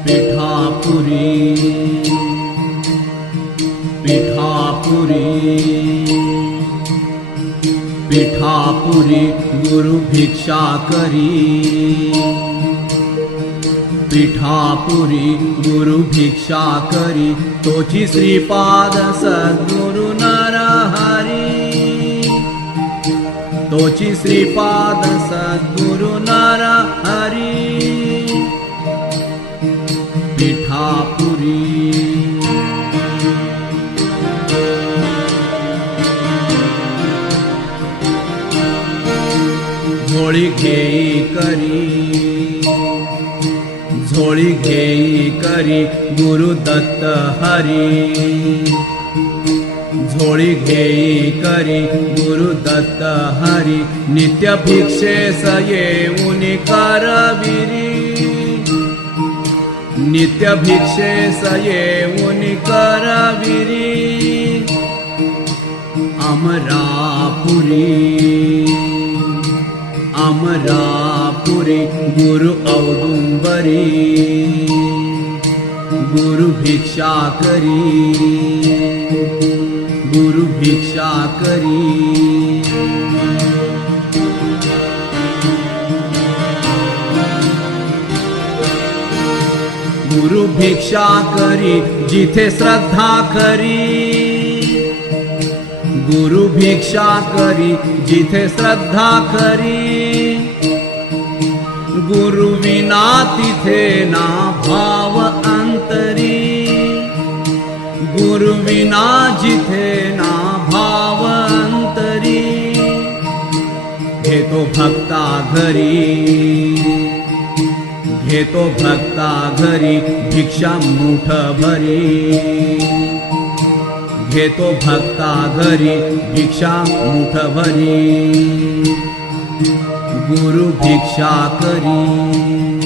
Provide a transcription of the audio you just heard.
पिठापुरी पिठापुरी पिठापुरी गुरु भिक्षा करी पिठापुरी गुरु भिक्षा करी तोची श्रीपाद सद्गुरु नरहरी तोची श्रीपाद सद्गुरु नरहरी पिठापुरी झोळी घेई करी गुरु दत्त हरी झोळी घेई करी गुरु दत्त हरी नित्य भिक्षेस येऊन करविरी नित्य भिक्षेस येऊन करविरी अमरापुरी अमरापुरी गुरु औदुंबरी गुरु भिक्षा करी गुरु भिक्षा करी गुरु भिक्षा करी जिथे श्रद्धा करी गुरु भिक्षा करी जिथे श्रद्धा करी गुरु विना तिथे ना भाव अंतरी गुरु विना जिथे ना भाव अंतरी घेतो भक्ता घरी भिक्षा मुठ भरी घेतो भक्ता घरी भिक्षा मुठ भरी गुरु भिक्षा करी